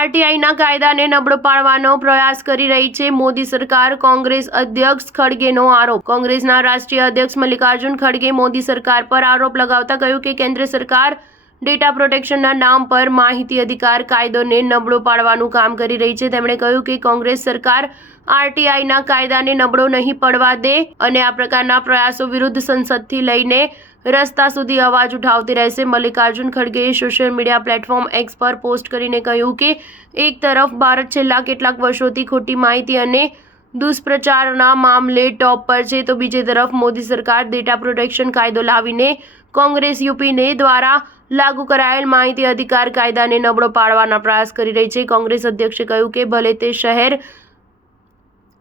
આરટીઆઈના કાયદાને નબળો પાડવાનો પ્રયાસ કરી રહી છે મોદી સરકાર, કોંગ્રેસ અધ્યક્ષ ખડગેનો આરોપ। કોંગ્રેસના રાષ્ટ્રીય અધ્યક્ષ મલ્લિકાર્જુન ખડગે મોદી સરકાર પર આરોપ લગાવતા કહ્યું કે કેન્દ્ર સરકાર ડેટા પ્રોટેક્શનના નામ પર માહિતી અધિકાર કાયદોને નબળો પાડવાનું કામ કરી રહી છે। તેમણે કહ્યું કે કોંગ્રેસ સરકાર આરટીઆઈના કાયદાને નબળો નહીં પડવા દે અને આ પ્રકારના પ્રયાસો વિરુદ્ધ સંસદથી લઈને રસ્તા સુધી અવાજ ઉઠાવતી રહેશે। મલ્લિકાર્જુન ખડગેએ સોશિયલ મીડિયા પ્લેટફોર્મ એક્સ પર પોસ્ટ કરીને કહ્યું કે એક તરફ ભારત છેલ્લા કેટલાક વર્ષોથી ખોટી માહિતી અને દુષ્પ્રચારના મામલે ટોપ પર છે, તો બીજી તરફ મોદી સરકાર ડેટા પ્રોટેક્શન કાયદો લાવીને કોંગ્રેસ યુપીને દ્વારા લાગુ કરાયેલ માહિતી અધિકાર કાયદાને નબળો પાડવાના પ્રયાસ કરી રહી છે। કોંગ્રેસ અધ્યક્ષે કહ્યું કે ભલે તે શહેર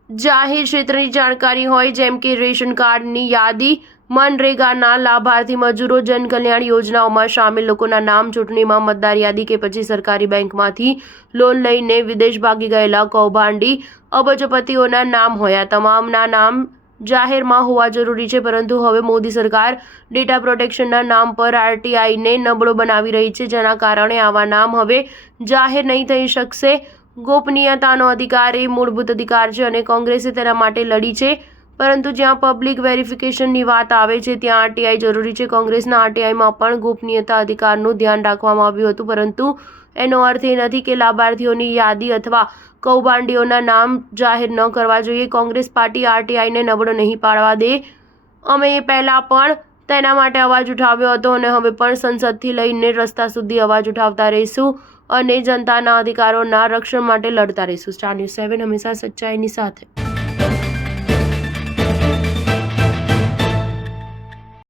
જાહેર ક્ષેત્રની જાણકારી હોય, જેમ કે રેશન કાર્ડની યાદી, મનરેગાના લાભાર્થી મજૂરો, જનકલ્યાણ યોજનાઓમાં સામેલ લોકોના નામ, ચૂંટણીમાં મતદાર યાદી કે પછી સરકારી બેંકમાંથી લોન લઈને વિદેશ ભાગી ગયેલા કૌભાંડી અબજોપતિઓના નામ હોય, આ તમામના નામ જાહેરમાં હોવા જરૂરી છે। પરંતુ હવે મોદી સરકાર ડેટા પ્રોટેક્શનના નામ પર આરટીઆઈને નબળો બનાવી રહી છે, જેના કારણે આવા નામ હવે જાહેર નહીં થઈ શકશે। ગોપનીયતાનો અધિકાર એ મૂળભૂત અધિકાર છે અને કોંગ્રેસે તેના માટે લડી છે, પરંતુ જ્યાં પબ્લિક વેરિફિકેશનની વાત આવે છે ત્યાં આરટીઆઈ જરૂરી છે। કોંગ્રેસના આરટીઆઈમાં પણ ગોપનીયતા અધિકારનું ધ્યાન રાખવામાં આવ્યું હતું, પરંતુ એનો અર્થ એ નથી કે લાભાર્થીઓની યાદી અથવા કૌભાંડીઓના નામ જાહેર ન કરવા જોઈએ। કોંગ્રેસ પાર્ટી આરટીઆઈને નબળો નહીં પાડવા દે। અમે એ પહેલાં પણ તેના માટે અવાજ ઉઠાવ્યો હતો અને હવે પણ સંસદથી લઈને રસ્તા સુધી અવાજ ઉઠાવતા રહીશું અને જનતાના અધિકારોના રક્ષણ માટે લડતા રહીશું। સ્ટાર ન્યૂઝ 7 હંમેશા સચ્ચાઈની સાથે।